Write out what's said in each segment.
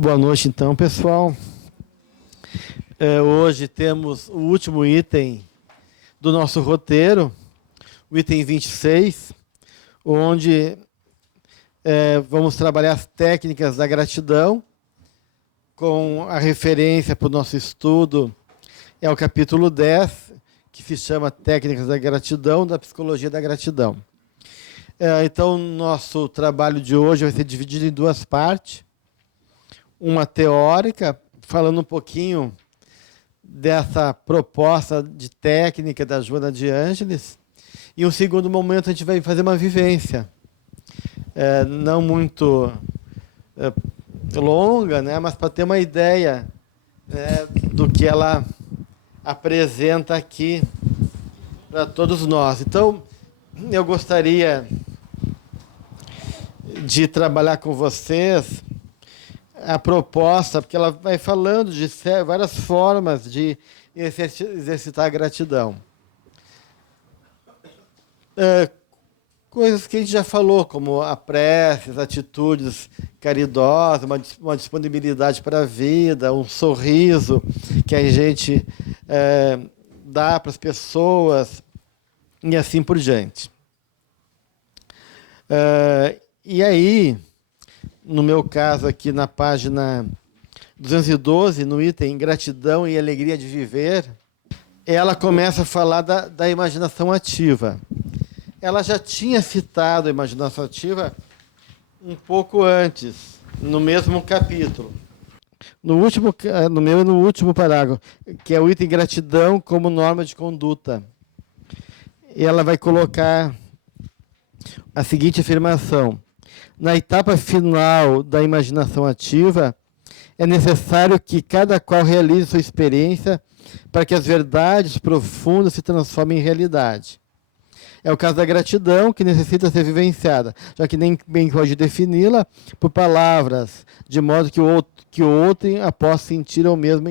Boa noite, então, pessoal. Hoje temos o último item do nosso roteiro, o item 26, onde vamos trabalhar as técnicas da gratidão, com a referência para o nosso estudo, é o capítulo 10, que se chama Técnicas da Gratidão, da Psicologia da Gratidão. Então, nosso trabalho de hoje vai ser dividido em duas partes. Uma teórica, falando um pouquinho dessa proposta de técnica da Joana de Ângeles, e um segundo momento a gente vai fazer uma vivência, não muito longa, né, mas para ter uma ideia do que ela apresenta aqui para todos nós. Então, eu gostaria de trabalhar com vocês a proposta, porque ela vai falando de várias formas de exercitar a gratidão. Coisas que a gente já falou, como a prece, as atitudes caridosas, uma disponibilidade para a vida, um sorriso que a gente dá para as pessoas e assim por diante. E aí, no meu caso aqui na página 212, no item Gratidão e Alegria de Viver, ela começa a falar da imaginação ativa. Ela já tinha citado a imaginação ativa um pouco antes, no mesmo capítulo. No último parágrafo, que é o item Gratidão como norma de conduta. Ela vai colocar a seguinte afirmação: na etapa final da imaginação ativa, é necessário que cada qual realize sua experiência para que as verdades profundas se transformem em realidade. É o caso da gratidão, que necessita ser vivenciada, já que nem bem pode defini-la por palavras, de modo que o outro a possa sentir ou mesmo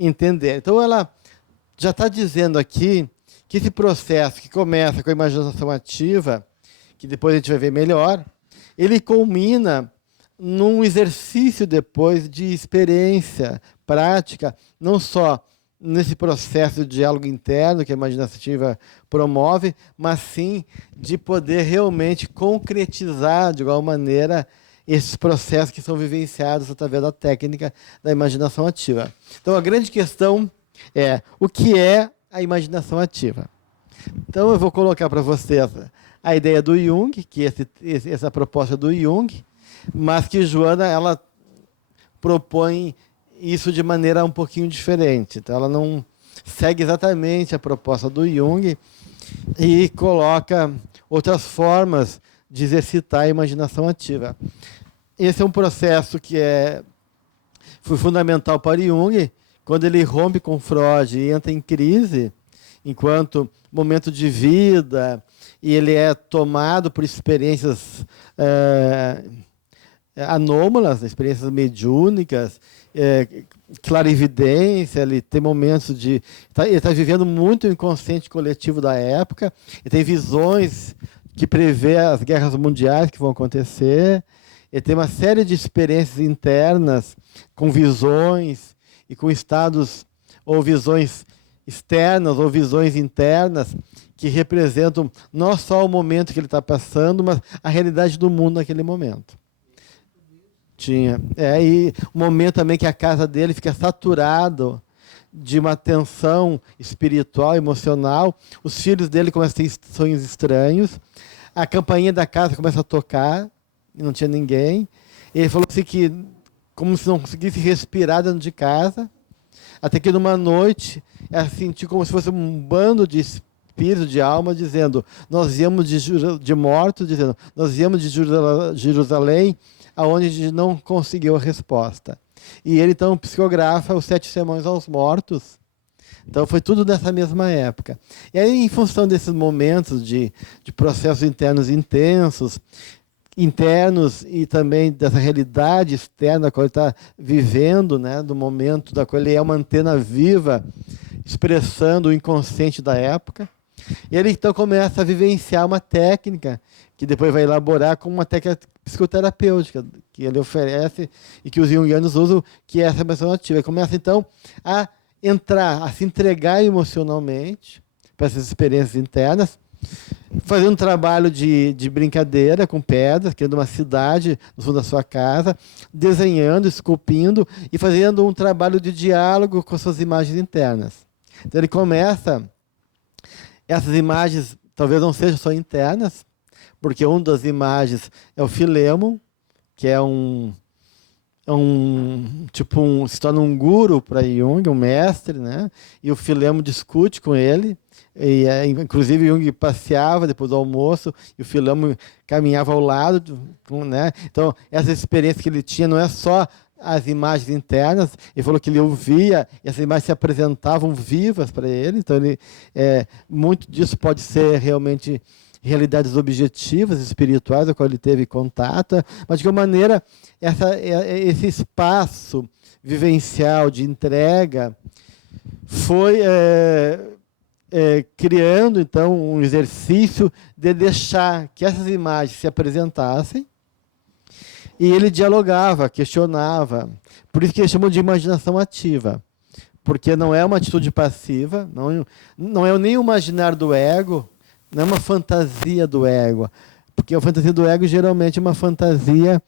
entender. Então, ela já está dizendo aqui que esse processo que começa com a imaginação ativa, que depois a gente vai ver melhor, ele culmina num exercício depois de experiência prática, não só nesse processo de diálogo interno que a imaginação ativa promove, mas sim de poder realmente concretizar de igual maneira esses processos que são vivenciados através da técnica da imaginação ativa. Então, a grande questão é o que é a imaginação ativa. Então, eu vou colocar para vocês a ideia do Jung, que essa proposta do Jung, mas que Joana ela propõe isso de maneira um pouquinho diferente. Então, ela não segue exatamente a proposta do Jung e coloca outras formas de exercitar a imaginação ativa. Esse é um processo que foi fundamental para Jung, quando ele rompe com Freud e entra em crise, enquanto momento de vida, e ele é tomado por experiências anômalas, experiências mediúnicas, clarividência, ele tem momentos de... Ele está vivendo muito o inconsciente coletivo da época, ele tem visões que prevê as guerras mundiais que vão acontecer, ele tem uma série de experiências internas com visões e com estados ou visões externas ou visões internas que representam não só o momento que ele está passando, mas a realidade do mundo naquele momento. Tinha. E o momento também que a casa dele fica saturado de uma tensão espiritual, emocional. Os filhos dele começam a ter sonhos estranhos. A campainha da casa começa a tocar e não tinha ninguém. Ele falou assim que como se não conseguisse respirar dentro de casa. Até que numa noite ela sentiu como se fosse um bando de espíritos, de almas, dizendo: nós viemos de mortos, dizendo: nós viemos de Jerusalém, aonde a gente não conseguiu a resposta. E ele então psicografa os 7 sermões aos mortos. Então foi tudo nessa mesma época. E aí, em função desses momentos de processos internos intensos, internos e também dessa realidade externa da qual ele está vivendo, né, do momento da qual ele é uma antena viva, expressando o inconsciente da época, E ele então começa a vivenciar uma técnica que depois vai elaborar como uma técnica psicoterapêutica que ele oferece e que os jungianos usam, que é essa emoção ativa. Ele começa então a entrar, a se entregar emocionalmente para essas experiências internas, fazendo um trabalho de brincadeira com pedras, criando uma cidade no fundo da sua casa, desenhando, esculpindo e fazendo um trabalho de diálogo com suas imagens internas. Então ele começa, essas imagens talvez não sejam só internas, porque uma das imagens é o Philemon, que se torna um guru para Jung, um mestre, né? E o Philemon discute com ele, e inclusive Jung passeava depois do almoço, e o Philemon caminhava ao lado, né? Então, essa experiência que ele tinha não é só as imagens internas, ele falou que ele ouvia, e essas imagens se apresentavam vivas para ele, então muito disso pode ser realmente realidades objetivas, espirituais, a qual ele teve contato, mas de qualquer maneira, esse espaço vivencial de entrega foi criando, então, um exercício de deixar que essas imagens se apresentassem, e ele dialogava, questionava. Por isso que ele chamou de imaginação ativa, porque não é uma atitude passiva, não é nem o imaginar do ego, não é uma fantasia do ego, porque a fantasia do ego geralmente é uma fantasia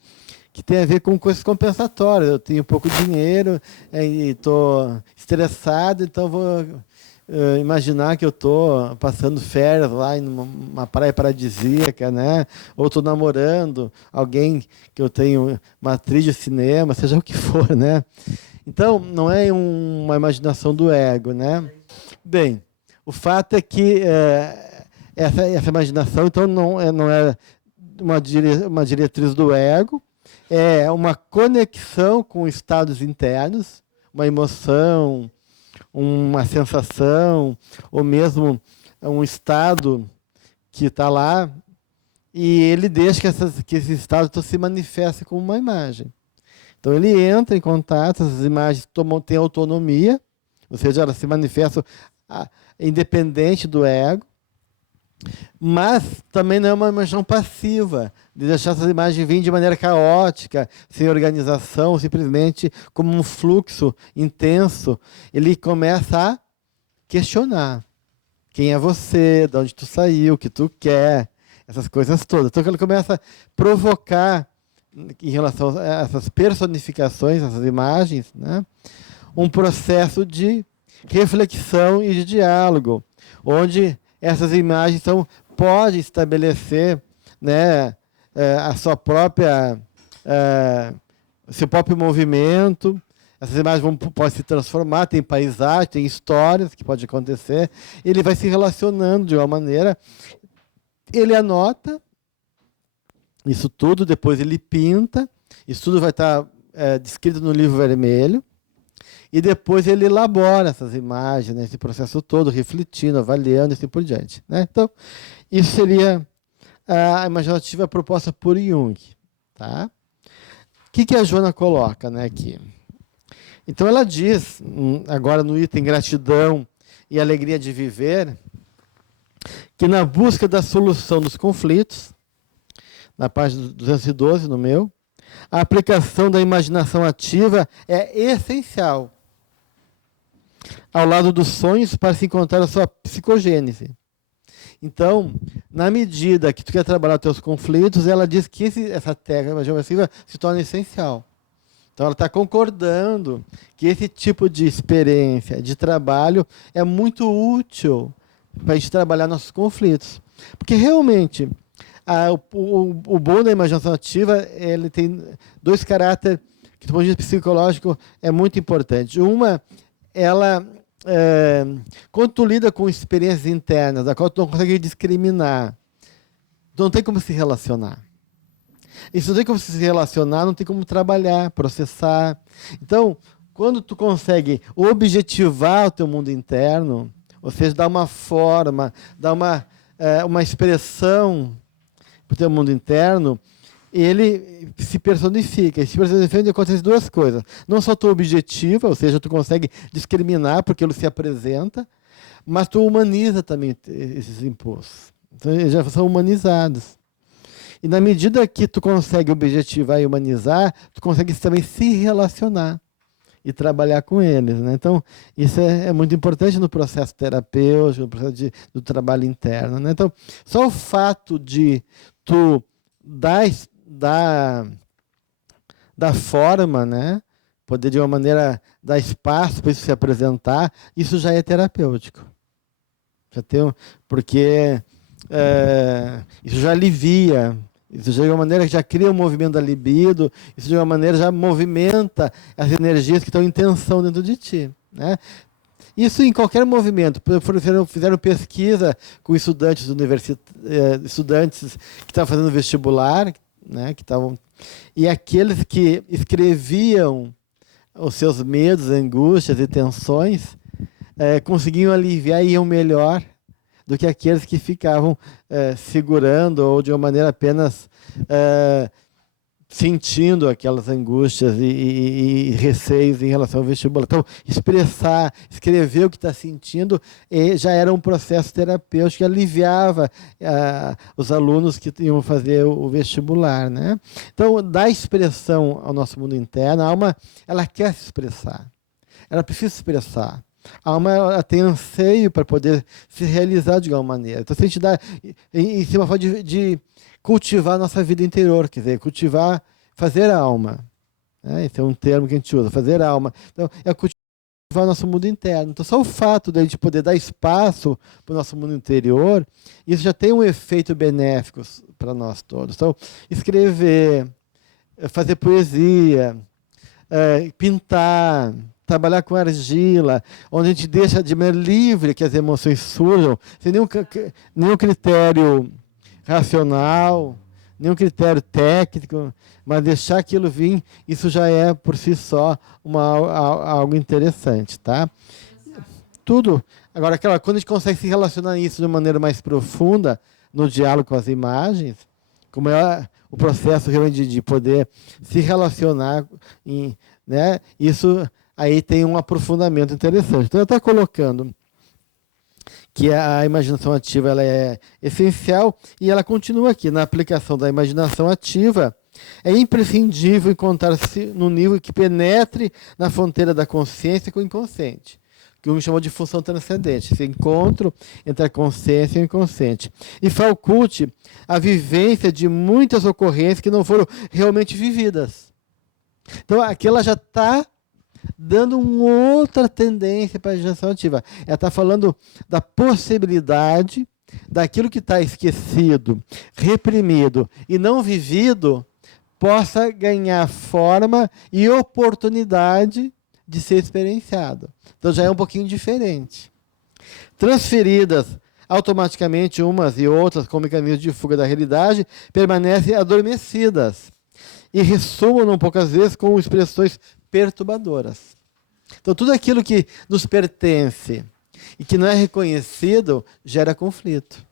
que tem a ver com coisas compensatórias. Eu tenho pouco dinheiro e estou estressado, então vou imaginar que eu estou passando férias lá em uma praia paradisíaca, né? Ou estou namorando alguém que eu tenho uma atriz de cinema, seja o que for, né? Então, não é uma imaginação do ego, né? Bem, o fato é que essa imaginação, então, não é uma diretriz do ego, é uma conexão com estados internos, uma emoção, uma sensação, ou mesmo um estado que está lá, e ele deixa que esse estado se manifeste como uma imagem. Então, ele entra em contato, essas imagens têm autonomia, ou seja, elas se manifestam independente do ego, mas também não é uma imaginação passiva, de deixar essas imagens virem de maneira caótica, sem organização, simplesmente como um fluxo intenso. Ele começa a questionar quem é você, de onde tu saiu, o que tu quer, essas coisas todas. Então ele começa a provocar, em relação a essas personificações, essas imagens, né, um processo de reflexão e de diálogo, onde essas imagens podem estabelecer, né, a sua própria, seu próprio movimento. Essas imagens podem se transformar, tem paisagem, tem histórias que podem acontecer. Ele vai se relacionando de uma maneira, ele anota isso tudo, depois ele pinta, isso tudo vai estar descrito no livro vermelho, e depois ele elabora essas imagens, né, esse processo todo, refletindo, avaliando e assim por diante, né? Então, isso seria a imaginativa proposta por Jung. Tá? O que a Joana coloca, né, aqui? Então, ela diz, agora no item gratidão e alegria de viver, que na busca da solução dos conflitos, na página 212, no meu, a aplicação da imaginação ativa é essencial ao lado dos sonhos para se encontrar a sua psicogênese. Então, na medida que tu quer trabalhar os teus conflitos, ela diz que essa técnica geometrica se torna essencial. Então, ela está concordando que esse tipo de experiência, de trabalho, é muito útil para a gente trabalhar nossos conflitos. Porque, realmente, o bom da imaginação ativa, ele tem dois caráteres que, do ponto de vista psicológico, é muito importante. Uma, ela, quando tu lida com experiências internas, da qual tu não consegue discriminar, tu não tem como se relacionar. E se não tem como se relacionar, não tem como trabalhar, processar. Então, quando tu consegue objetivar o teu mundo interno, ou seja, dar uma forma, dar uma expressão para o teu mundo interno, ele se personifica. E se personifica, acontece duas coisas. Não só tu objetiva, ou seja, tu consegue discriminar porque ele se apresenta, mas tu humaniza também esses impulsos. Então, eles já são humanizados. E na medida que tu consegue objetivar e humanizar, tu consegue também se relacionar e trabalhar com eles, né? Então, isso é muito importante no processo terapêutico, no processo do trabalho interno, né? Então, só o fato de tu dar forma, né? Poder, de uma maneira, dar espaço para isso se apresentar, isso já é terapêutico. Já tem, porque isso já alivia. Isso de uma maneira que já cria um movimento da libido, isso de uma maneira já movimenta as energias que estão em tensão dentro de ti, né? Isso em qualquer movimento. Fizeram pesquisa com estudantes estudantes que estavam fazendo vestibular, né, e aqueles que escreviam os seus medos, angústias e tensões, conseguiam aliviar e iam melhor do que aqueles que ficavam segurando ou de uma maneira apenas sentindo aquelas angústias e receios em relação ao vestibular. Então, escrever o que está sentindo já era um processo terapêutico que aliviava os alunos que iam fazer o vestibular, né? Então, dar expressão ao nosso mundo interno, a alma, ela quer se expressar. Ela precisa se expressar. A alma, ela tem anseio para poder se realizar de alguma maneira. Então, se a gente dá em cima de cultivar a nossa vida interior, quer dizer, cultivar, fazer a alma. Né? Esse é um termo que a gente usa, fazer a alma. Então, é cultivar o nosso mundo interno. Então, só o fato de a gente poder dar espaço para o nosso mundo interior, isso já tem um efeito benéfico para nós todos. Então, escrever, fazer poesia, pintar, trabalhar com argila, onde a gente deixa de maneira livre que as emoções surjam, sem nenhum critério racional, nenhum critério técnico, mas deixar aquilo vir, isso já é por si só algo interessante, tá? Tudo. Agora, quando a gente consegue se relacionar isso de uma maneira mais profunda, no diálogo com as imagens, como é o processo realmente de poder se relacionar, né? Isso aí tem um aprofundamento interessante. Então, eu estou colocando que a imaginação ativa ela é essencial e ela continua aqui. Na aplicação da imaginação ativa, é imprescindível encontrar-se no nível que penetre na fronteira da consciência com o inconsciente, que um chamou de função transcendente, esse encontro entre a consciência e o inconsciente. E faculte a vivência de muitas ocorrências que não foram realmente vividas. Então, aqui ela já está dando uma outra tendência para a imaginação ativa. Ela está falando da possibilidade daquilo que está esquecido, reprimido e não vivido possa ganhar forma e oportunidade de ser experienciado. Então já é um pouquinho diferente. Transferidas automaticamente umas e outras como mecanismos de fuga da realidade, permanecem adormecidas e ressumam poucas vezes com expressões perturbadoras. Então, tudo aquilo que nos pertence e que não é reconhecido gera conflito.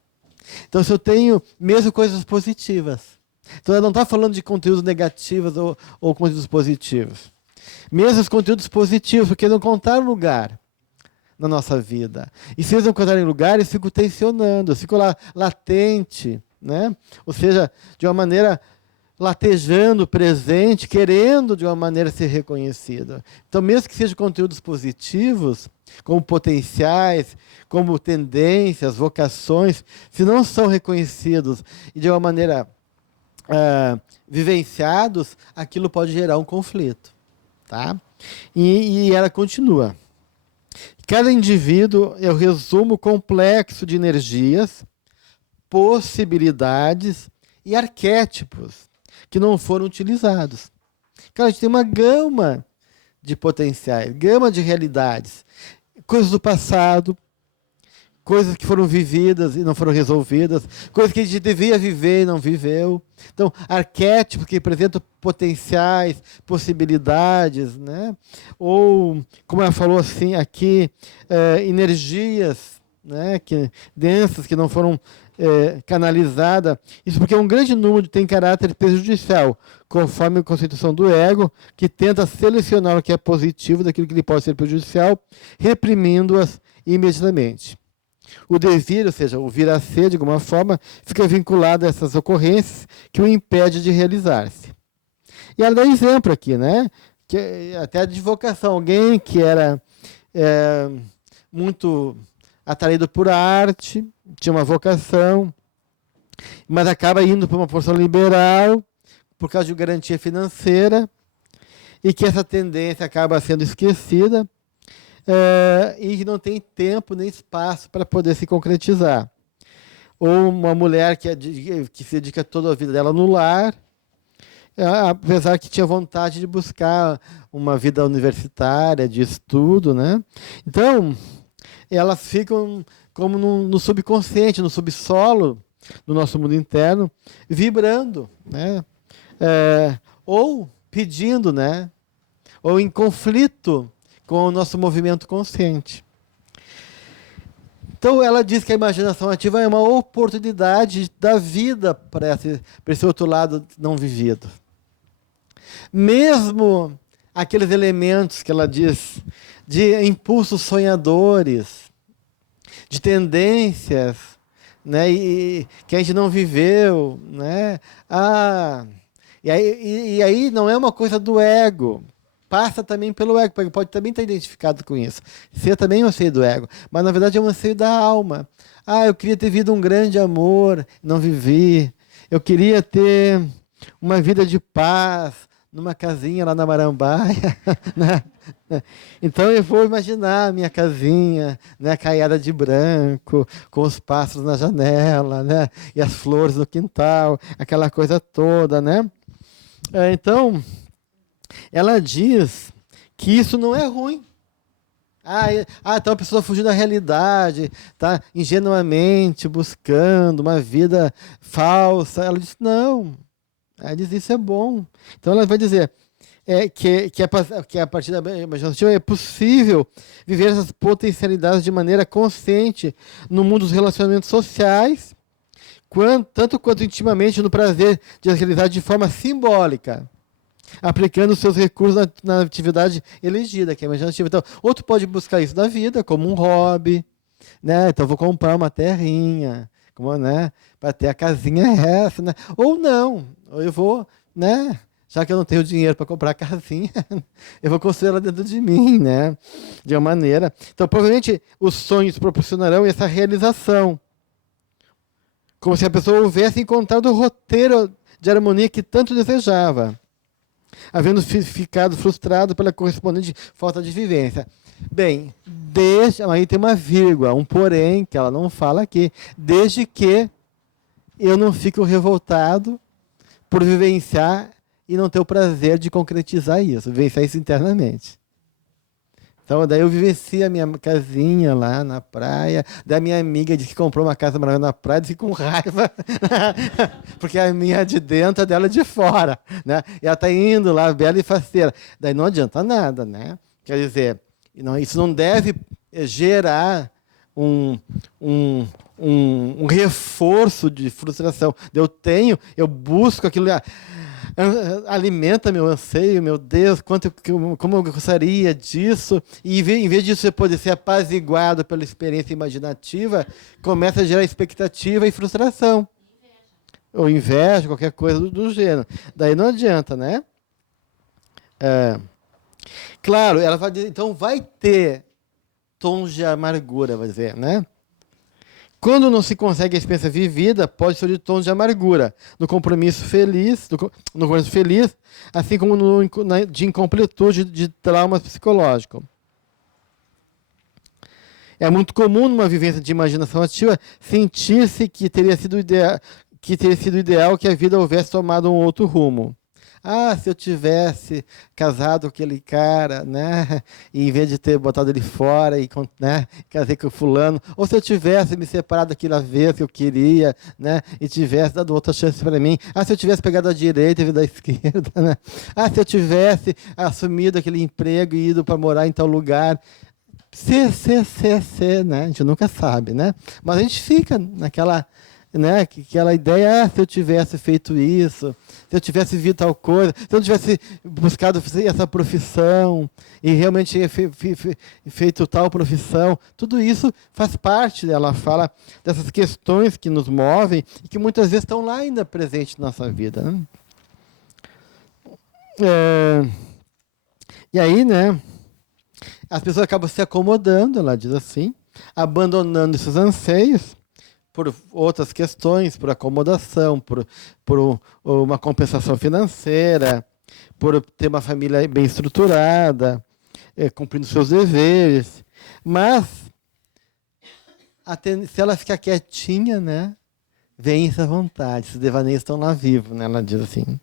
Então, se eu tenho mesmo coisas positivas, então ela não está falando de conteúdos negativos ou conteúdos positivos. Mesmo os conteúdos positivos, porque não encontraram lugar na nossa vida. E se eles não encontrarem lugar, eles ficam tensionando, ficam lá latente, né? Ou seja, de uma maneira latejando presente, querendo de uma maneira ser reconhecida. Então, mesmo que sejam conteúdos positivos, como potenciais, como tendências, vocações, se não são reconhecidos e de uma maneira vivenciados, aquilo pode gerar um conflito. Tá? E ela continua. Cada indivíduo é o resumo complexo de energias, possibilidades e arquétipos que não foram utilizados. Cara, a gente tem uma gama de potenciais, gama de realidades, coisas do passado, coisas que foram vividas e não foram resolvidas, coisas que a gente devia viver e não viveu. Então, arquétipos que representam potenciais, possibilidades, né? Ou, como ela falou assim aqui, energias, né? Densas que não foram canalizada, isso porque um grande número tem caráter prejudicial, conforme a constituição do ego, que tenta selecionar o que é positivo daquilo que lhe pode ser prejudicial, reprimindo-as imediatamente. O devir, ou seja, o vir a ser, de alguma forma, fica vinculado a essas ocorrências que o impede de realizar-se. E ela dá exemplo aqui, né? Que, até de vocação. Alguém que era muito atraído por arte, tinha uma vocação, mas acaba indo para uma porção liberal por causa de garantia financeira, e que essa tendência acaba sendo esquecida, e que não tem tempo nem espaço para poder se concretizar. Ou uma mulher que se dedica toda a vida dela no lar, apesar que tinha vontade de buscar uma vida universitária, de estudo, né? Então, elas ficam como no subconsciente, no subsolo do nosso mundo interno, vibrando, né? Ou pedindo, né? Ou em conflito com o nosso movimento consciente. Então, ela diz que a imaginação ativa é uma oportunidade da vida para esse outro lado não vivido. Mesmo aqueles elementos que ela diz de impulsos sonhadores, de tendências, né, e que a gente não viveu, né? E aí não é uma coisa do ego. Passa também pelo ego, porque pode também estar identificado com isso. Ser também é um anseio do ego, mas na verdade é um anseio da alma. Eu queria ter vivido um grande amor, não vivi. Eu queria ter uma vida de paz, numa casinha lá na Marambaia. Né? Então eu vou imaginar a minha casinha, né, caiada de branco, com os pássaros na janela, né, e as flores no quintal, aquela coisa toda, né? Então, ela diz que isso não é ruim. Então a pessoa fugindo da realidade, tá ingenuamente buscando uma vida falsa. Ela diz, não. Ela diz, isso é bom. Então ela vai dizer que a partir da imaginação é possível viver essas potencialidades de maneira consciente no mundo dos relacionamentos sociais, tanto quanto intimamente no prazer de as realizar de forma simbólica, aplicando os seus recursos na atividade elegida, que é a imaginativa. Então, outro pode buscar isso da vida, como um hobby, né? Então, vou comprar uma terrinha, né? Para ter a casinha essa, né? Ou não, ou eu vou, né? Já que eu não tenho dinheiro para comprar a casinha, eu vou construir ela dentro de mim, né? De uma maneira. Então, provavelmente, os sonhos proporcionarão essa realização. Como se a pessoa houvesse encontrado o roteiro de harmonia que tanto desejava, havendo ficado frustrado pela correspondente falta de vivência. Bem, aí tem uma vírgula, um porém, que ela não fala aqui, desde que eu não fico revoltado por vivenciar e não ter o prazer de concretizar isso, vivenciar isso internamente. Então, daí eu vivencio a minha casinha lá na praia, da minha amiga disse que comprou uma casa maravilhosa na praia, disse com raiva, porque a minha de dentro, a dela de fora, né? E ela está indo lá, bela e faceira. Daí não adianta nada, né? Quer dizer, isso não deve gerar um reforço de frustração. Eu busco aquilo, alimenta meu anseio, meu Deus, como eu gostaria disso, e em vez disso você poder ser apaziguado pela experiência imaginativa, começa a gerar expectativa e frustração. Ou inveja, qualquer coisa do gênero. Daí não adianta, né? Claro, ela vai dizer, então vai ter tons de amargura, vai dizer, né? Quando não se consegue a experiência vivida, pode surgir tons de amargura, no compromisso feliz, assim como de incompletude de trauma psicológico. É muito comum numa vivência de imaginação ativa sentir-se que teria sido ideal que a vida houvesse tomado um outro rumo. Se eu tivesse casado com aquele cara, né, e em vez de ter botado ele fora e, né, casei com o fulano, ou se eu tivesse me separado daquela vez que eu queria, né, e tivesse dado outra chance para mim, se eu tivesse pegado a direita e vindo da esquerda, né, se eu tivesse assumido aquele emprego e ido para morar em tal lugar, né, a gente nunca sabe, né, mas a gente fica naquela né? Aquela ideia, se eu tivesse feito isso, se eu tivesse visto tal coisa, se eu tivesse buscado essa profissão e realmente feito tal profissão, tudo isso faz parte dela. Fala dessas questões que nos movem e que muitas vezes estão lá ainda presentes na nossa vida, né? E aí, né? As pessoas acabam se acomodando, ela diz assim, abandonando esses anseios por outras questões, por acomodação, por uma compensação financeira, por ter uma família bem estruturada, cumprindo seus deveres. Mas, se ela ficar quietinha, né, vem essa vontade, esses devaneios estão lá vivos, né, ela diz assim.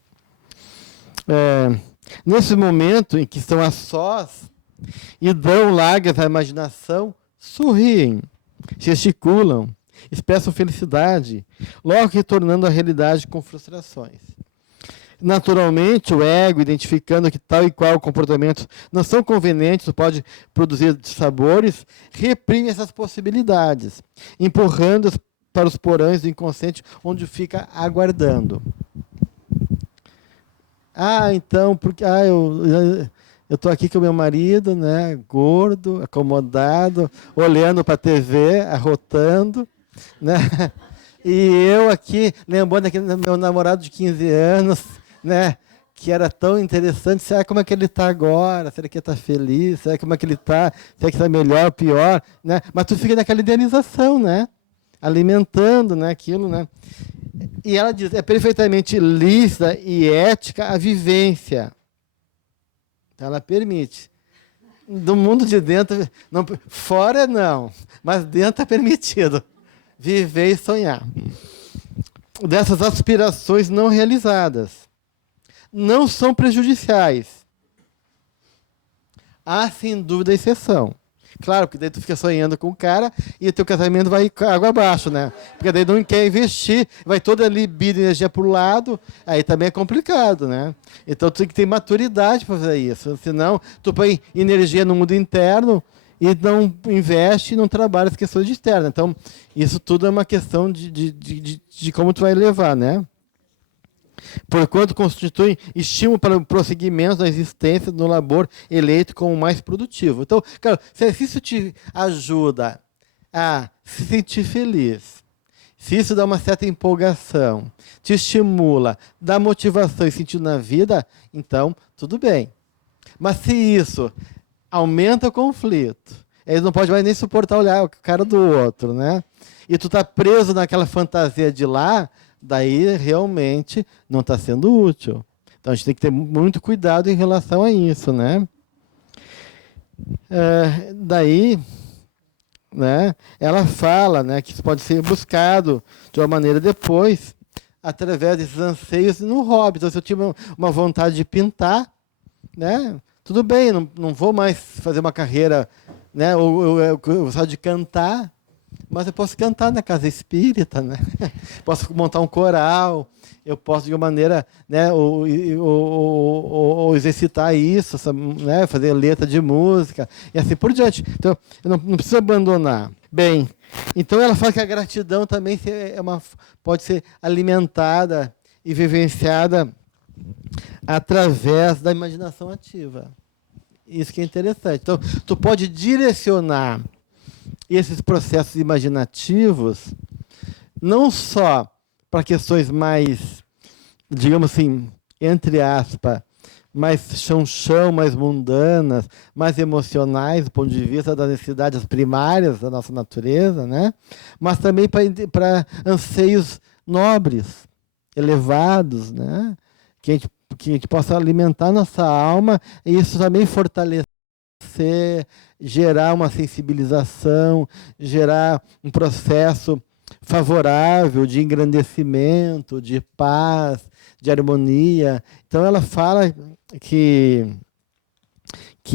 Nesse momento em que estão a sós e dão largas à imaginação, sorriem, gesticulam, expressam felicidade, logo retornando à realidade com frustrações. Naturalmente, o ego, identificando que tal e qual comportamentos não são convenientes, pode produzir dissabores, reprime essas possibilidades, empurrando-as para os porões do inconsciente, onde fica aguardando. Então, porque eu estou aqui com o meu marido, né, gordo, acomodado, olhando para a TV, arrotando, né? E eu aqui, lembrando aqui do meu namorado de 15 anos, né, que era tão interessante. Será como é que ele está agora? Será que ele está feliz? Será como é que ele está? Será que está melhor, pior? Né? Mas tu fica naquela idealização, né? Alimentando, né, aquilo, né? E ela diz, é perfeitamente lícita e ética a vivência. Então ela permite. Do mundo de dentro, não, fora não, mas dentro é permitido. Viver e sonhar. Dessas aspirações não realizadas. Não são prejudiciais. Há, sem dúvida, exceção. Claro, porque daí tu fica sonhando com o cara e o teu casamento vai água abaixo, né? Porque daí não quer investir, vai toda a libido e energia para o lado, aí também é complicado, né? Então tu tem que ter maturidade para fazer isso, senão tu põe energia no mundo interno e não investe e não trabalha as questões externas. Então, isso tudo é uma questão de como tu vai levar, né? Porquanto constitui estímulo para o prosseguimento da existência no labor eleito como mais produtivo. Então, cara, se isso te ajuda a se sentir feliz, se isso dá uma certa empolgação, te estimula, dá motivação e sentido na vida, então, tudo bem. Mas se isso aumenta o conflito, eles não podem mais nem suportar olhar o cara do outro, né? E tu tá preso naquela fantasia de lá, daí realmente não está sendo útil. Então a gente tem que ter muito cuidado em relação a isso, né? Daí, né, ela fala, né, que isso pode ser buscado de uma maneira depois, através desses anseios no hobby. Então, se eu tiver uma vontade de pintar, né, tudo bem, não vou mais fazer uma carreira, né, ou eu gosto de cantar, mas eu posso cantar na casa espírita, né? Posso montar um coral, eu posso de uma maneira, né, ou exercitar isso, né, fazer letra de música e assim por diante. Então, eu não preciso abandonar. Bem, então ela fala que a gratidão também pode ser alimentada e vivenciada através da imaginação ativa. Isso que é interessante. Então, tu pode direcionar esses processos imaginativos não só para questões mais, digamos assim, entre aspas, mais chão, mais mundanas, mais emocionais, do ponto de vista das necessidades primárias da nossa natureza, né? Mas também para anseios nobres, elevados, né? Que a gente possa alimentar nossa alma e isso também fortalecer, gerar uma sensibilização, gerar um processo favorável de engrandecimento, de paz, de harmonia. Então ela fala que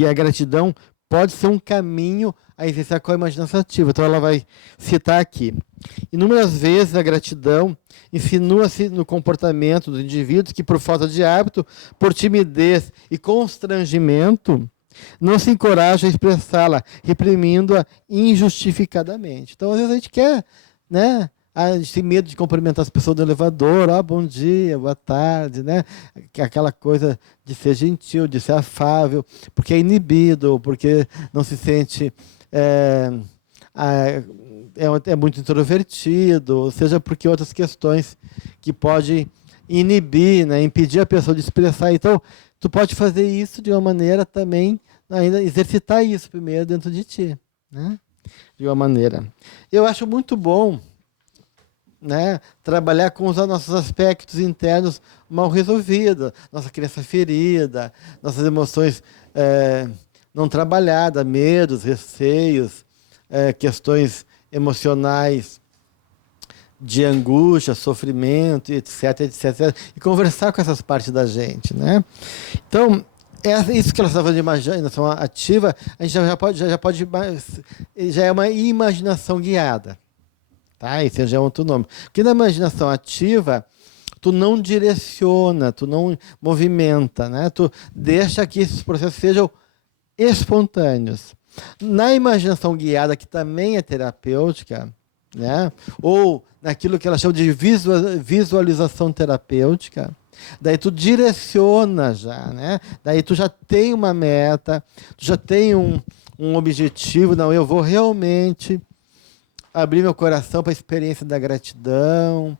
a gratidão pode ser um caminho a exercer com a imaginação ativa. Então ela vai citar aqui. Inúmeras vezes a gratidão insinua-se no comportamento dos indivíduos que, por falta de hábito, por timidez e constrangimento, não se encoraja a expressá-la, reprimindo-a injustificadamente. Então, às vezes a gente quer, né, a gente tem medo de cumprimentar as pessoas no elevador, bom dia, boa tarde, né? Aquela coisa de ser gentil, de ser afável, porque é inibido, porque não se sente é muito introvertido, seja porque outras questões que podem inibir, né? Impedir a pessoa de expressar. Então, tu pode fazer isso de uma maneira também, ainda exercitar isso primeiro dentro de ti, né? De uma maneira. Eu acho muito bom, né, trabalhar com os nossos aspectos internos mal resolvidos, nossa criança ferida, nossas emoções não trabalhadas, medos, receios, questões emocionais de angústia, sofrimento, etc, etc, e conversar com essas partes da gente, né? Então, isso que ela estava falando de imaginação ativa, a gente já é uma imaginação guiada. Tá? Esse já é outro nome. Porque na imaginação ativa, tu não direciona, tu não movimenta, né? Tu deixa que esses processos sejam espontâneos. Na imaginação guiada, que também é terapêutica, né? Ou naquilo que ela chama de visualização terapêutica, daí tu direciona já, né? Daí tu já tem uma meta, tu já tem um objetivo, não, eu vou realmente abrir meu coração para a experiência da gratidão,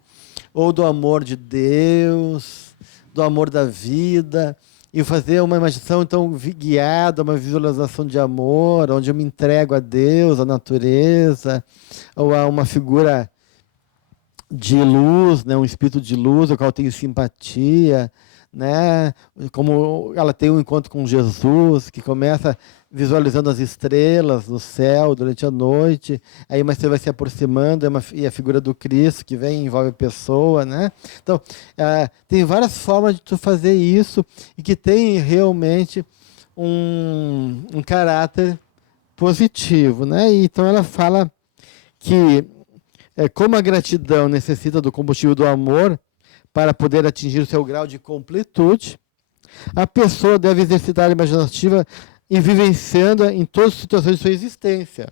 ou do amor de Deus, do amor da vida, e fazer uma imaginação então guiada, uma visualização de amor, onde eu me entrego a Deus, à natureza, ou a uma figura de luz, né, um espírito de luz, ao qual eu tenho simpatia, né, como ela tem um encontro com Jesus, que começa visualizando as estrelas no céu durante a noite, aí mas você vai se aproximando, e a figura do Cristo que vem envolve a pessoa, né? Então, tem várias formas de tu fazer isso e que tem realmente um caráter positivo, né? E então ela fala que como a gratidão necessita do combustível do amor para poder atingir o seu grau de completude, a pessoa deve exercitar a imaginativa e vivenciando-a em todas as situações de sua existência,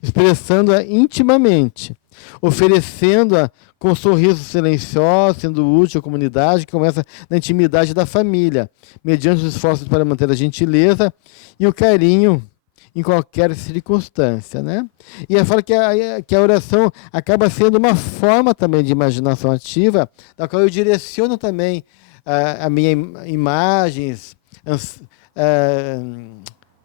expressando-a intimamente, oferecendo-a com sorrisos silenciosos, sendo útil à comunidade, que começa na intimidade da família, mediante os esforços para manter a gentileza e o carinho em qualquer circunstância, né? E ela fala que a oração acaba sendo uma forma também de imaginação ativa, da qual eu direciono também a minha imagens,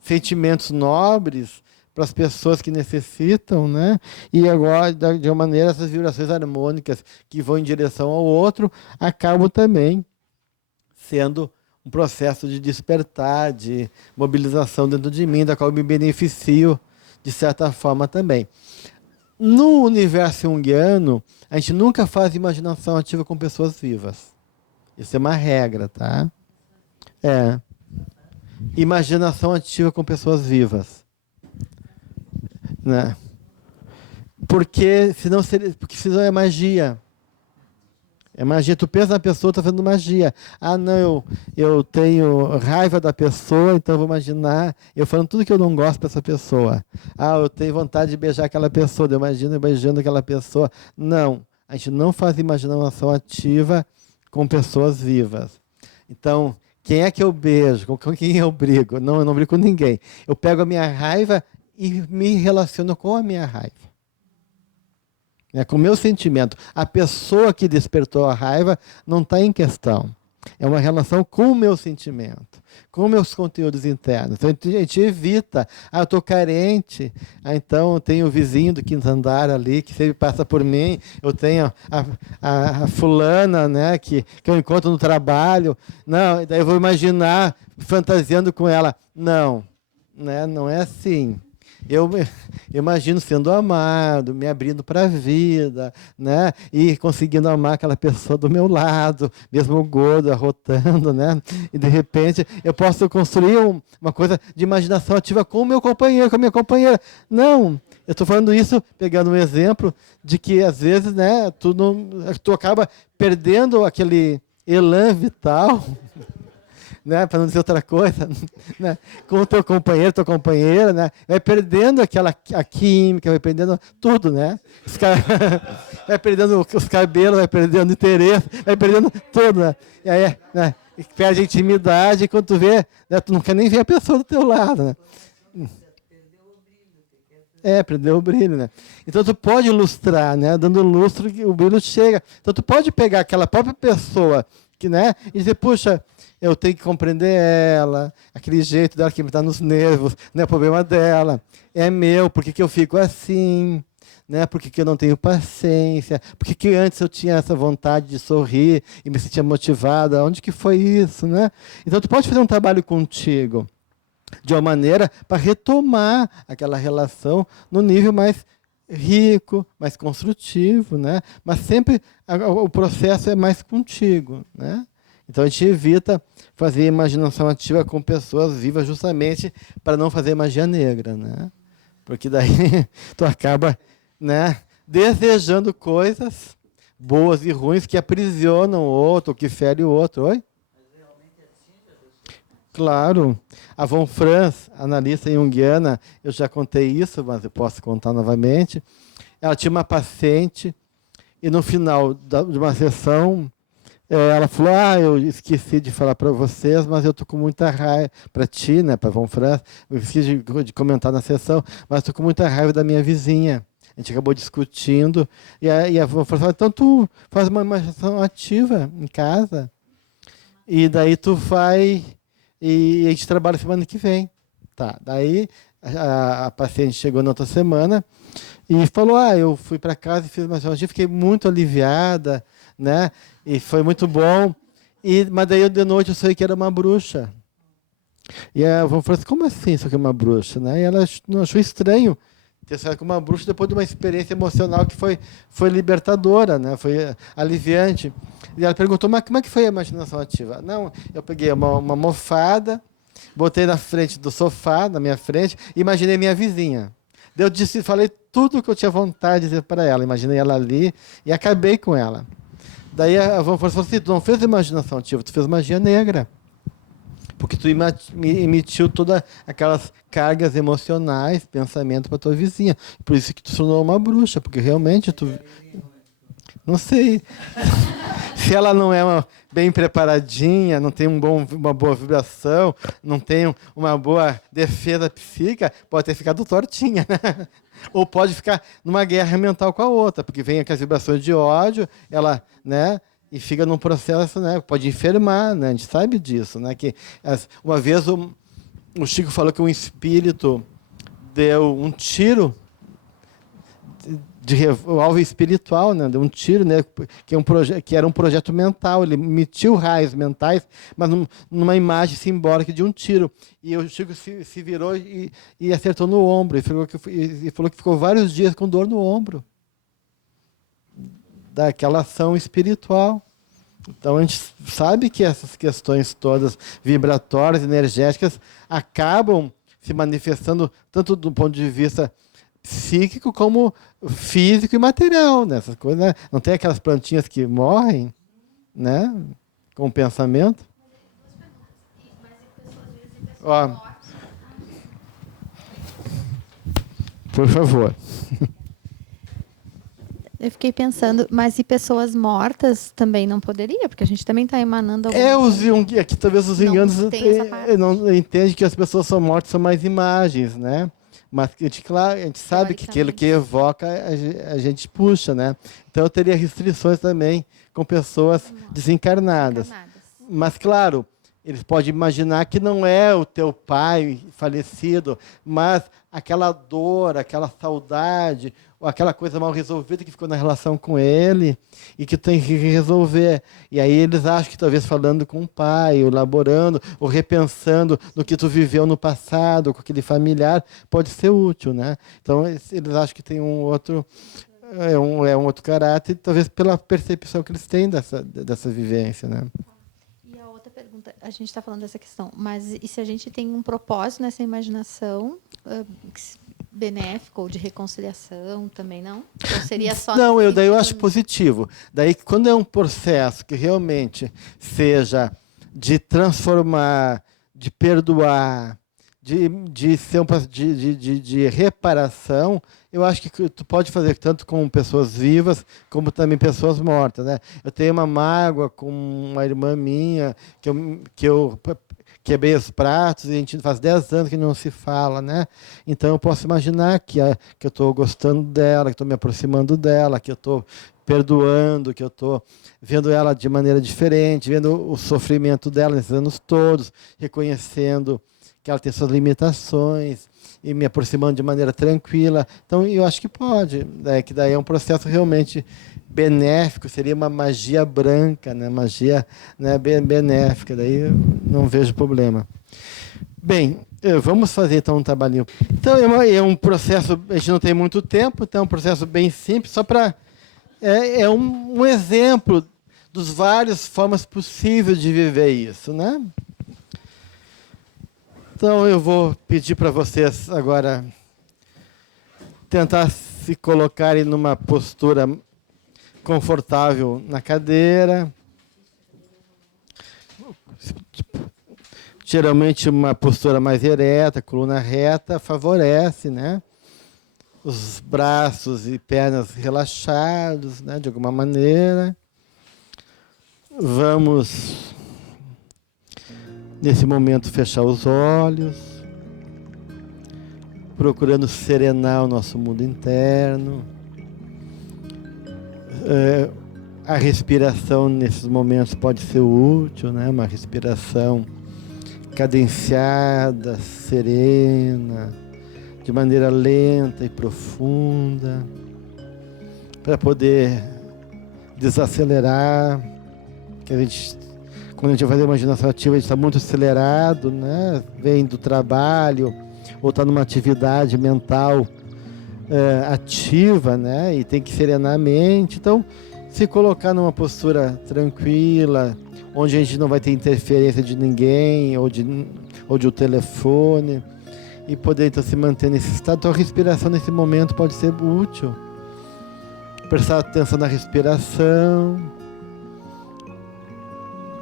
sentimentos nobres para as pessoas que necessitam, né? E agora, de uma maneira, essas vibrações harmônicas que vão em direção ao outro acabam também sendo um processo de despertar, de mobilização dentro de mim, da qual eu me beneficio de certa forma também. No universo junguiano, a gente nunca faz imaginação ativa com pessoas vivas. Isso é uma regra, tá? Imaginação ativa com pessoas vivas, né? Porque senão é magia. É magia. Tu pensa na pessoa, tá fazendo magia. Não, eu tenho raiva da pessoa, então eu vou imaginar eu falando tudo que eu não gosto dessa pessoa. Eu tenho vontade de beijar aquela pessoa, eu imagino beijando aquela pessoa. Não, a gente não faz imaginação ativa com pessoas vivas. Então, quem é que eu beijo? Com quem eu brigo? Não, eu não brigo com ninguém. Eu pego a minha raiva e me relaciono com a minha raiva. Com o meu sentimento. A pessoa que despertou a raiva não está em questão. É uma relação com o meu sentimento, com meus conteúdos internos. Então, a gente evita. Eu estou carente, então eu tenho o vizinho do quinto andar ali, que sempre passa por mim. Eu tenho a fulana, né, que eu encontro no trabalho. Não, daí eu vou imaginar, fantasiando com ela. Não, né, não é assim. Eu imagino sendo amado, me abrindo para a vida, né? E conseguindo amar aquela pessoa do meu lado, mesmo gordo, arrotando, né? E de repente eu posso construir uma coisa de imaginação ativa com o meu companheiro, com a minha companheira. Não, eu estou falando isso pegando um exemplo de que às vezes, né, tu acaba perdendo aquele elan vital, né? Para não dizer outra coisa, né? Com o teu companheiro, tua companheira, né? Vai perdendo a química, vai perdendo tudo, né? Vai perdendo os cabelos, vai perdendo interesse, vai perdendo tudo, né? E aí, né? Perde a intimidade, e quando tu vê, né? Tu não quer nem ver a pessoa do teu lado, né? Perdeu o brilho, né? Então tu pode ilustrar, né? Dando lustro, o brilho chega. Então tu pode pegar aquela própria pessoa que, né? E dizer, puxa, eu tenho que compreender ela, aquele jeito dela que me dá nos nervos, não é problema dela, é meu, por que que eu fico assim? Né? Por que que eu não tenho paciência? Por que que antes eu tinha essa vontade de sorrir e me sentia motivada? Onde que foi isso, né? Então tu pode fazer um trabalho contigo de uma maneira para retomar aquela relação no nível mais rico, mais construtivo, né? Mas sempre o processo é mais contigo, né? Então a gente evita fazer imaginação ativa com pessoas vivas justamente para não fazer magia negra, né? Porque daí tu acaba, né, desejando coisas boas e ruins que aprisionam o outro, que ferem o outro. Oi? Claro. A Von Franz, analista junguiana, eu já contei isso, mas eu posso contar novamente. Ela tinha uma paciente e no final de uma sessão, ela falou, eu esqueci de falar para vocês, mas eu estou com muita raiva, para ti, né, para a Von Franz, eu esqueci de comentar na sessão, mas estou com muita raiva da minha vizinha. A gente acabou discutindo, e a Von Franz falou, então tu faz uma imaginação ativa em casa, e daí tu vai... E a gente trabalha semana que vem. Tá. Daí a paciente chegou na outra semana e falou, eu fui para casa e fiz uma cirurgia, fiquei muito aliviada, né? E foi muito bom. Mas daí de noite eu sei que era uma bruxa. E a Von falou assim, como assim isso aqui é uma bruxa? Né? E ela não achou estranho ter saído com uma bruxa depois de uma experiência emocional que foi libertadora, né? Foi aliviante. E ela perguntou, mas como é que foi a imaginação ativa? Não, eu peguei uma almofada, botei na frente do sofá, na minha frente, e imaginei minha vizinha. Eu disse, falei tudo o que eu tinha vontade de dizer para ela. Imaginei ela ali e acabei com ela. Daí a Von falou assim, tu não fez imaginação ativa, tu fez magia negra. Porque tu emitiu todas aquelas cargas emocionais, pensamento para tua vizinha. Por isso que tu se tornou uma bruxa, porque realmente tu... Não sei. Se ela não é bem preparadinha, não tem uma boa vibração, não tem uma boa defesa psíquica, pode ter ficado tortinha, né? Ou pode ficar numa guerra mental com a outra, porque vem aquelas vibrações de ódio, ela, né? E fica num processo, né? Pode enfermar, né? A gente sabe disso, né? Que uma vez o Chico falou que um espírito deu um tiro o alvo espiritual, né? Deu um tiro, né? Que era um projeto mental. Ele emitiu raios mentais, mas numa imagem simbólica de um tiro. E o Chico se virou e acertou no ombro. E falou que ficou vários dias com dor no ombro daquela ação espiritual. Então a gente sabe que essas questões todas vibratórias, energéticas, acabam se manifestando tanto do ponto de vista psíquico como físico e material, né? Essas coisas, né? Não tem aquelas plantinhas que morrem, né? Com o pensamento. Ó, por favor. Eu fiquei pensando, mas e pessoas mortas também não poderia? Porque a gente também está emanando aqui talvez os enganos não entendem que as pessoas são mortas, são mais imagens, né? Mas a gente sabe que aquilo que evoca, a gente puxa, né? Então eu teria restrições também com pessoas desencarnadas. Mas, claro, eles podem imaginar que não é o teu pai falecido, mas aquela dor, aquela saudade, ou aquela coisa mal resolvida que ficou na relação com ele e que tem que resolver. E aí eles acham que talvez falando com o pai, ou elaborando, ou repensando no que tu viveu no passado, com aquele familiar, pode ser útil, né? Então eles acham que tem um outro caráter, talvez pela percepção que eles têm dessa vivência, né? E a outra pergunta, a gente está falando dessa questão, mas e se a gente tem um propósito nessa imaginação benéfico ou de reconciliação também, não? Ou seria só... Não, daí eu acho positivo. Daí, quando é um processo que realmente seja de transformar, de perdoar, de ser de reparação, eu acho que tu pode fazer tanto com pessoas vivas, como também pessoas mortas, né? Eu tenho uma mágoa com uma irmã minha, que eu quebrei os pratos, e a gente faz 10 anos que não se fala, né? Então eu posso imaginar que eu estou gostando dela, que estou me aproximando dela, que eu estou perdoando, que eu estou vendo ela de maneira diferente, vendo o sofrimento dela nesses anos todos, reconhecendo que ela tem suas limitações e me aproximando de maneira tranquila. Então, eu acho que pode, que daí é um processo realmente benéfico, seria uma magia branca, né? Magia, né, benéfica, daí eu não vejo problema. Bem, vamos fazer então um trabalhinho. Então, é um processo, a gente não tem muito tempo, então é um processo bem simples, só para... É um exemplo dos várias formas possíveis de viver isso, né? Então eu vou pedir para vocês agora tentar se colocarem numa postura confortável na cadeira. Geralmente uma postura mais ereta, coluna reta, favorece, né? Os braços e pernas relaxados, né? De alguma maneira. Vamos, nesse momento, fechar os olhos, procurando serenar o nosso mundo interno. A respiração nesses momentos pode ser útil, né? Uma respiração cadenciada, serena, de maneira lenta e profunda, para poder desacelerar. Que quando a gente vai fazer uma imaginação ativa, a gente está muito acelerado, né? Vem do trabalho ou está numa atividade mental ativa, né? E tem que serenar a mente. Então, se colocar numa postura tranquila, onde a gente não vai ter interferência de ninguém ou de um telefone, e poder então se manter nesse estado. Então, a respiração nesse momento pode ser útil. Prestar atenção na respiração,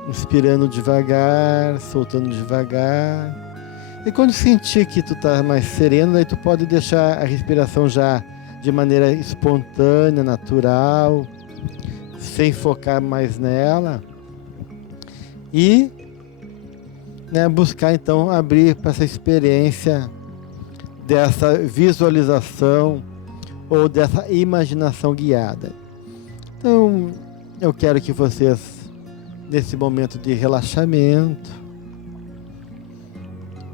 inspirando devagar, soltando devagar. E quando sentir que tu tá mais sereno, aí tu pode deixar a respiração já de maneira espontânea, natural, sem focar mais nela. E, né, buscar então abrir para essa experiência dessa visualização ou dessa imaginação guiada. Então, eu quero que vocês, nesse momento de relaxamento,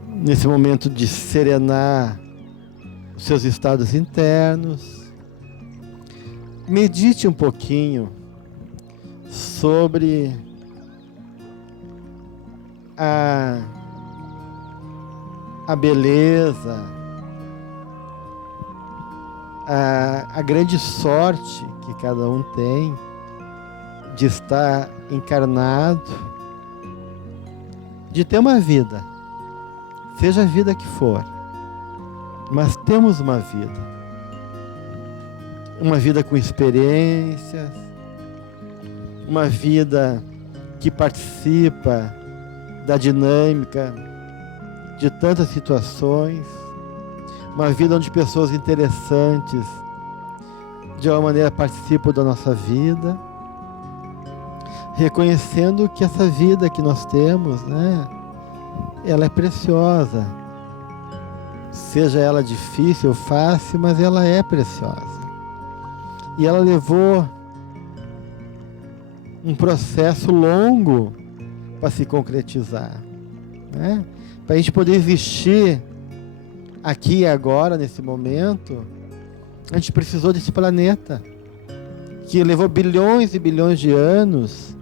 nesse momento de serenar os seus estados internos, medite um pouquinho sobre a beleza, a grande sorte que cada um tem de estar encarnado, de ter uma vida, seja a vida que for, mas temos uma vida com experiências, uma vida que participa da dinâmica de tantas situações, uma vida onde pessoas interessantes de alguma maneira participam da nossa vida, reconhecendo que essa vida que nós temos, né, ela é preciosa, seja ela difícil ou fácil, mas ela é preciosa. E ela levou um processo longo para se concretizar, né? Para a gente poder existir aqui e agora, nesse momento, a gente precisou desse planeta, que levou bilhões e bilhões de anos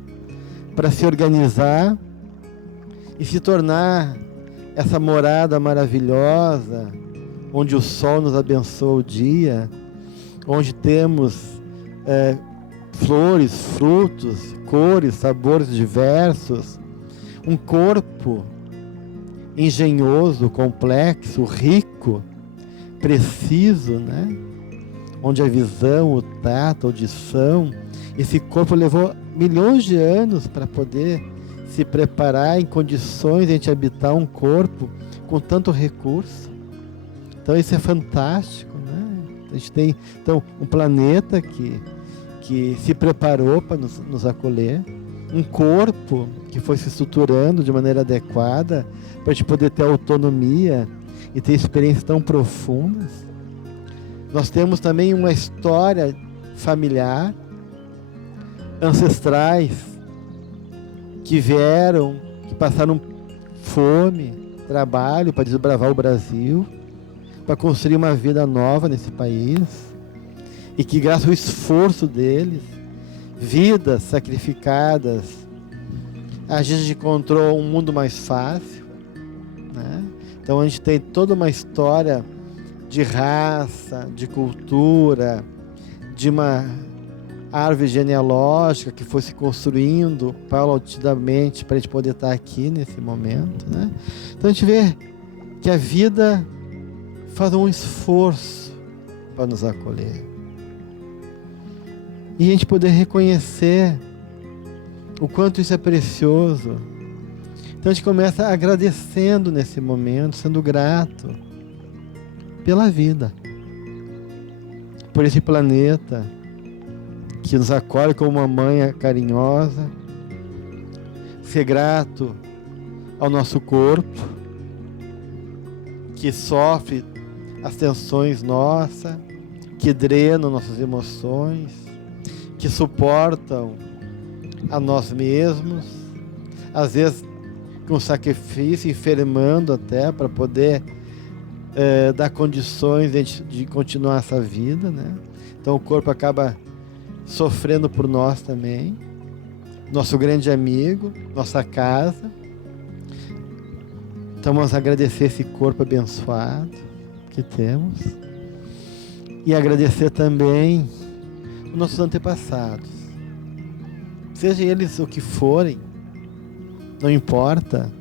para se organizar e se tornar essa morada maravilhosa, onde o sol nos abençoa o dia, onde temos flores, frutos, cores, sabores diversos, um corpo engenhoso, complexo, rico, preciso, né? Onde a visão, o tato, a audição, esse corpo levou milhões de anos para poder se preparar em condições de a gente habitar um corpo com tanto recurso. Então isso é fantástico, né? A gente tem então um planeta que se preparou para nos acolher, um corpo que foi se estruturando de maneira adequada para a gente poder ter autonomia e ter experiências tão profundas. Nós temos também uma história familiar, ancestrais, que vieram, que passaram fome, trabalho para desbravar o Brasil, para construir uma vida nova nesse país, e que graças ao esforço deles, vidas sacrificadas, a gente encontrou um mundo mais fácil, né? Então a gente tem toda uma história de raça, de cultura, de uma árvore genealógica que foi se construindo paulatinamente para a gente poder estar aqui nesse momento, né? Então a gente vê que a vida faz um esforço para nos acolher. E a gente poder reconhecer o quanto isso é precioso. Então a gente começa agradecendo nesse momento, sendo grato pela vida, por esse planeta que nos acolhe como uma mãe carinhosa, ser grato ao nosso corpo, que sofre as tensões nossas, que drenam nossas emoções, que suportam a nós mesmos, às vezes com sacrifício, enfermando até para poder dar condições de continuar essa vida, né? Então o corpo acaba sofrendo por nós também, nosso grande amigo, nossa casa. Então vamos agradecer esse corpo abençoado que temos e agradecer também os nossos antepassados, seja eles o que forem, não importa,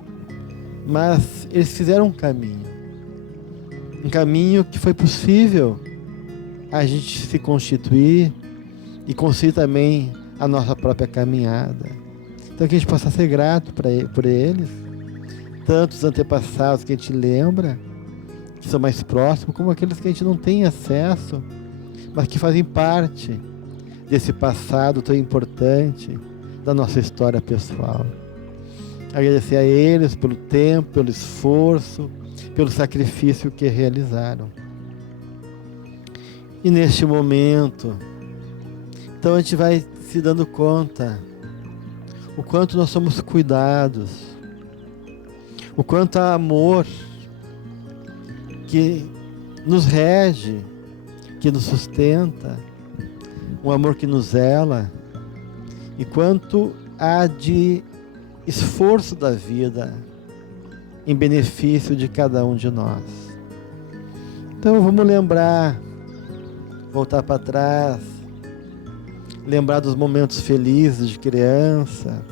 mas eles fizeram um caminho que foi possível a gente se constituir e construir também a nossa própria caminhada. Então que a gente possa ser grato por eles, tanto os antepassados que a gente lembra, que são mais próximos, como aqueles que a gente não tem acesso, mas que fazem parte desse passado tão importante da nossa história pessoal. Agradecer a eles pelo tempo, pelo esforço, pelo sacrifício que realizaram. E neste momento, então a gente vai se dando conta o quanto nós somos cuidados, o quanto há amor que nos rege, que nos sustenta, um amor que nos zela, e quanto há de esforço da vida em benefício de cada um de nós. Então vamos lembrar, voltar para trás, lembrar dos momentos felizes de criança,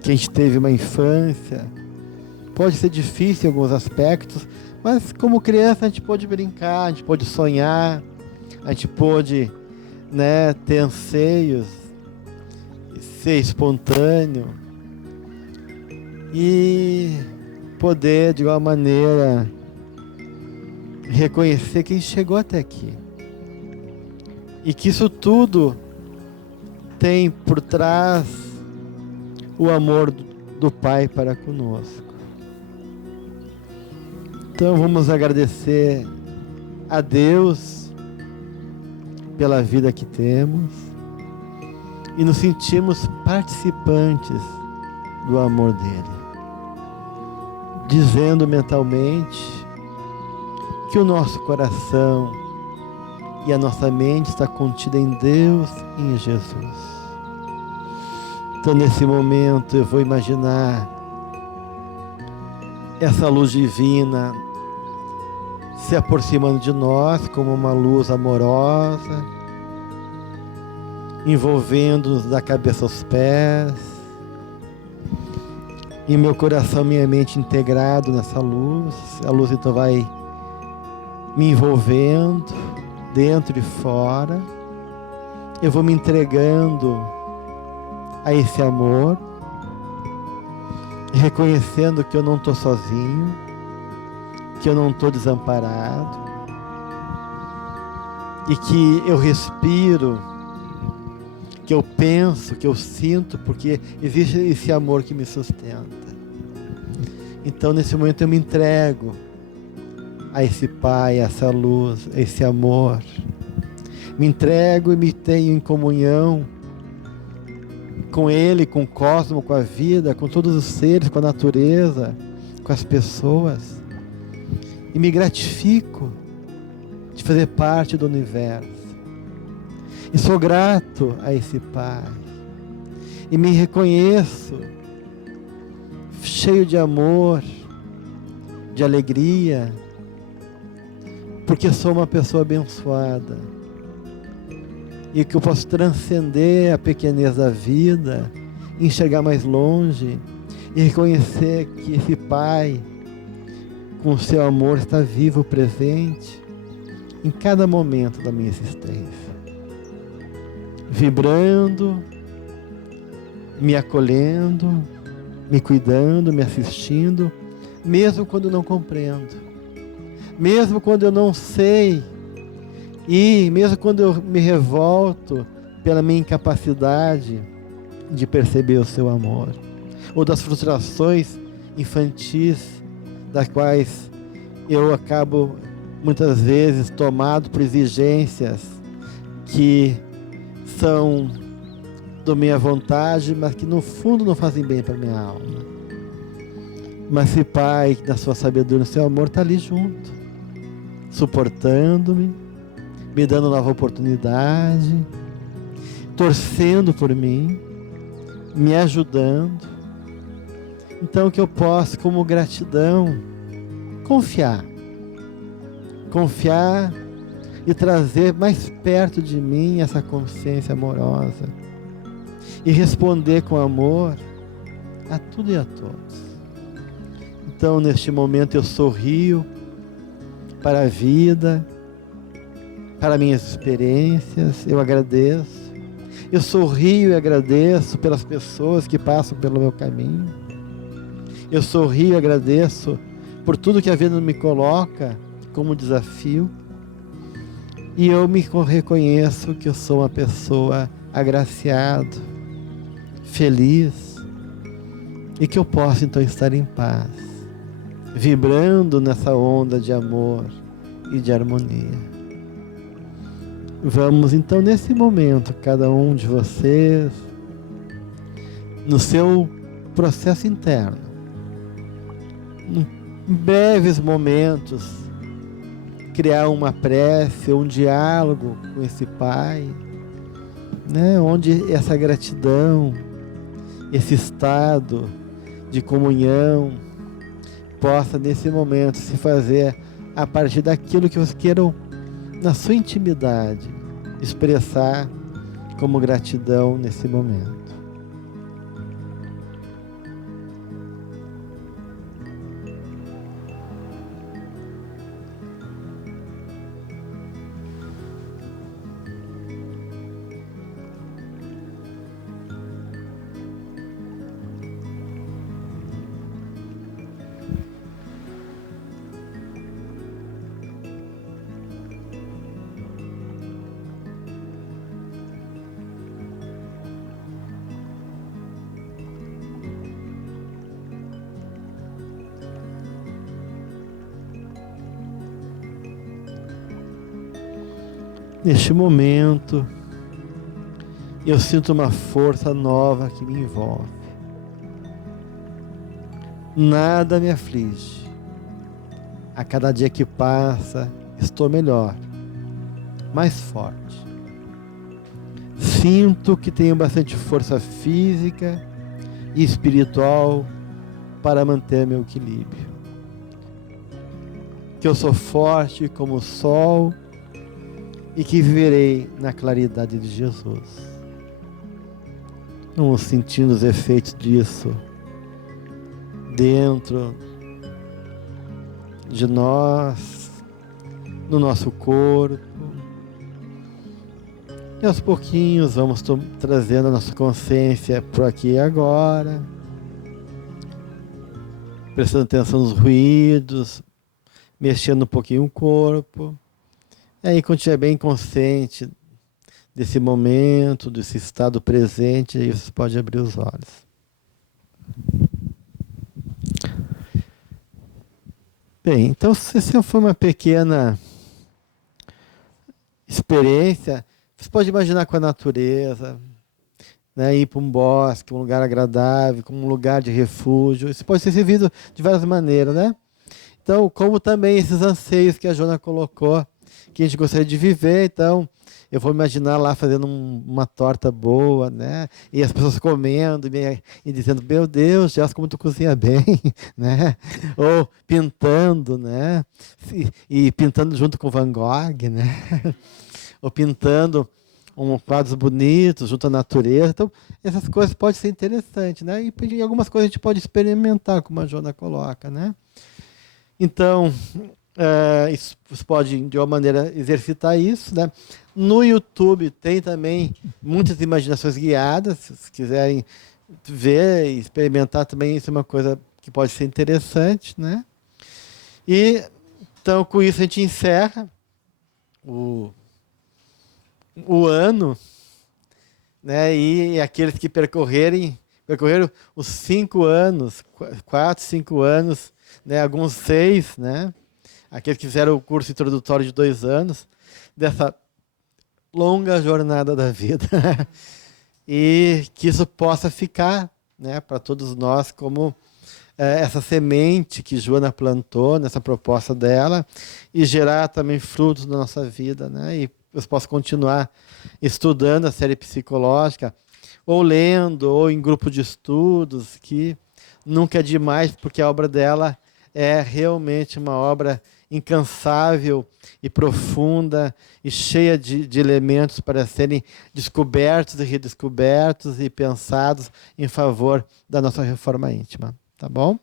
que a gente teve uma infância. Pode ser difícil em alguns aspectos, mas como criança a gente pôde brincar, a gente pôde sonhar, a gente pôde, né, ter anseios, ser espontâneo e poder, de alguma maneira, reconhecer que a gente chegou até aqui. E que isso tudo tem por trás o amor do Pai para conosco. Então vamos agradecer a Deus pela vida que temos e nos sentimos participantes do amor dele, dizendo mentalmente que o nosso coração e a nossa mente está contida em Deus e em Jesus. Então nesse momento eu vou imaginar essa luz divina se aproximando de nós como uma luz amorosa, envolvendo-nos da cabeça aos pés, e meu coração, minha mente integrado nessa luz. A luz então vai me envolvendo dentro e fora. Eu vou me entregando a esse amor, reconhecendo que eu não estou sozinho, que eu não estou desamparado, e que eu respiro, que eu penso, que eu sinto, porque existe esse amor que me sustenta. Então, nesse momento, eu me entrego a esse Pai, a essa luz, a esse amor. Me entrego e me tenho em comunhão com Ele, com o cosmos, com a vida, com todos os seres, com a natureza, com as pessoas. E me gratifico de fazer parte do universo. E sou grato a esse Pai. E me reconheço cheio de amor, de alegria, porque sou uma pessoa abençoada. E que eu posso transcender a pequenez da vida, enxergar mais longe e reconhecer que esse Pai, com o seu amor, está vivo, presente em cada momento da minha existência, vibrando, me acolhendo, me cuidando, me assistindo, mesmo quando não compreendo, mesmo quando eu não sei, e mesmo quando eu me revolto pela minha incapacidade de perceber o seu amor, ou das frustrações infantis, das quais eu acabo muitas vezes tomado por exigências que são da minha vontade, mas que no fundo não fazem bem para minha alma. Mas esse Pai, na sua sabedoria, no seu amor, está ali junto, suportando-me, me dando nova oportunidade, torcendo por mim, me ajudando. Então que eu possa, como gratidão, confiar e trazer mais perto de mim essa consciência amorosa e responder com amor a tudo e a todos. Então, neste momento, eu sorrio para a vida, para minhas experiências, eu agradeço. Eu sorrio e agradeço pelas pessoas que passam pelo meu caminho. Eu sorrio e agradeço por tudo que a vida me coloca como desafio. E eu me reconheço que eu sou uma pessoa agraciada, feliz, e que eu posso então estar em paz, vibrando nessa onda de amor e de harmonia. Vamos então nesse momento, cada um de vocês, no seu processo interno, em breves momentos, criar uma prece, um diálogo com esse Pai, né? Onde essa gratidão, esse estado de comunhão possa nesse momento se fazer a partir daquilo que vocês queiram na sua intimidade expressar como gratidão nesse momento. Neste momento, eu sinto uma força nova que me envolve. Nada me aflige. A cada dia que passa, estou melhor, mais forte. Sinto que tenho bastante força física e espiritual para manter meu equilíbrio. Que eu sou forte como o sol e que viverei na claridade de Jesus. Vamos sentindo os efeitos disso dentro de nós, no nosso corpo, E aos pouquinhos vamos trazendo a nossa consciência para aqui e agora, prestando atenção nos ruídos, mexendo um pouquinho o corpo. E aí, quando estiver bem consciente desse momento, desse estado presente, aí você pode abrir os olhos. Bem, então se essa foi uma pequena experiência, você pode imaginar com a natureza, né, ir para um bosque, um lugar agradável, como um lugar de refúgio. Isso pode ser servido de várias maneiras, né? Então, como também esses anseios que a Joana colocou, que a gente gostaria de viver, então eu vou imaginar lá fazendo uma torta boa, né? E as pessoas comendo e dizendo, meu Deus, Jéssica, como tu cozinha bem, né? Ou pintando, né? E pintando junto com Van Gogh, né? Ou pintando quadros bonitos junto à natureza. Então, essas coisas podem ser interessantes, né? E algumas coisas a gente pode experimentar, como a Joana coloca, né? Então, isso, você pode, de uma maneira, exercitar isso, né? No YouTube tem também muitas imaginações guiadas, se quiserem ver e experimentar também, isso é uma coisa que pode ser interessante, né? E, então, com isso a gente encerra o ano, né? E aqueles que percorreram os 5 anos, 4, 5 anos, né? Alguns 6, né? Aqueles que fizeram o curso introdutório de 2 anos, dessa longa jornada da vida. E que isso possa ficar, né, para todos nós como essa semente que Joana plantou nessa proposta dela e gerar também frutos na nossa vida, né? E eu posso continuar estudando a série psicológica, ou lendo, ou em grupo de estudos, que nunca é demais, porque a obra dela é realmente uma obra incansável e profunda e cheia de elementos para serem descobertos e redescobertos e pensados em favor da nossa reforma íntima. Tá bom?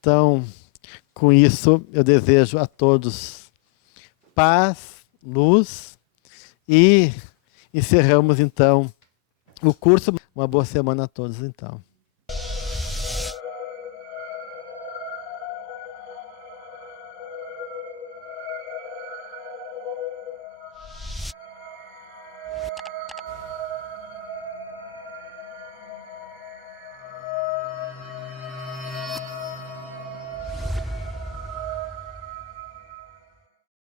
Então, com isso, eu desejo a todos paz, luz e encerramos, então, o curso. Uma boa semana a todos, então.